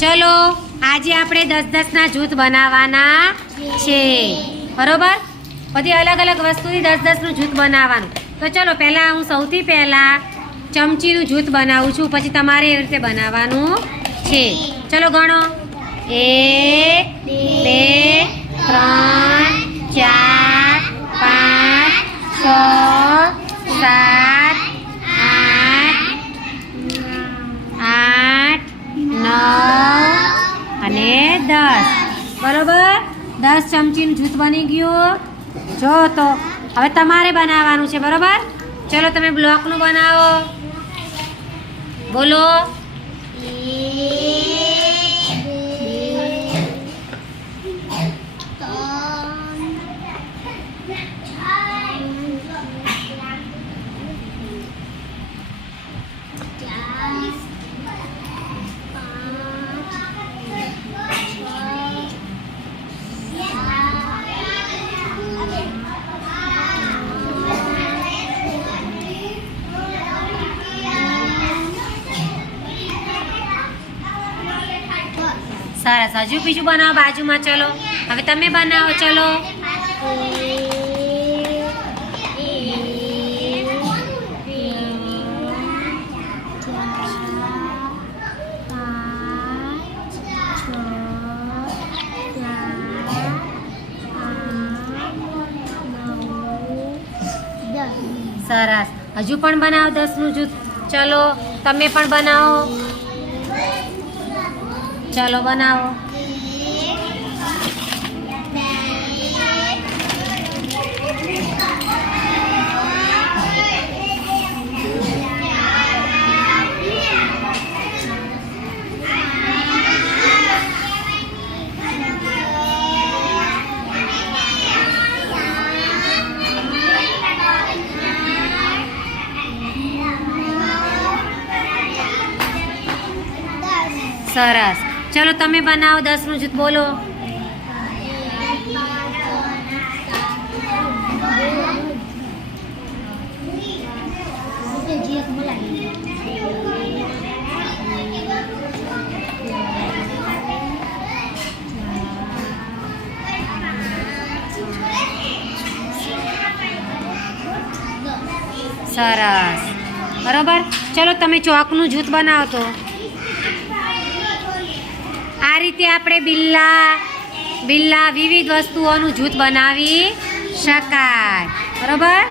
ચલો આજે આપણે 10-10 ના જૂથ બનાવવાના છે, બરોબર? બધી અલગ અલગ વસ્તુથી 10-10 નું જૂથ બનાવવાનું. તો ચલો પહેલાં હું સૌથી પહેલાં ચમચીનું જૂથ બનાવું છું, પછી તમારે એ રીતે બનાવવાનું છે. ચલો ગણો. 1 2 3 4 5 6 7 8 9 અને 10. બરોબર? 10 ચમચીનું જૂથ બની ગયું. જો તો હવે તમારે બનાવવાનું છે, બરોબર? ચલો તમે બ્લોકનું બનાવો. બોલો. સરસ. હજુ બીજું બનાવો બાજુમાં. ચલો હવે તમે બનાવો. ચલો. સરસ. હજુ પણ બનાવો 10 નું જૂથ. ચલો તમે પણ બનાવો. ચલો બનાવો. સરસ. ચલો તમે બનાવો 10 નું જૂથ. બોલો. સરસ. બરોબર. ચલો તમે ચોકનું જૂથ બનાવો. તો આ રીતે આપણે બિલ્લા વિવિધ વસ્તુઓનું જૂથ બનાવી શકાય, બરોબર?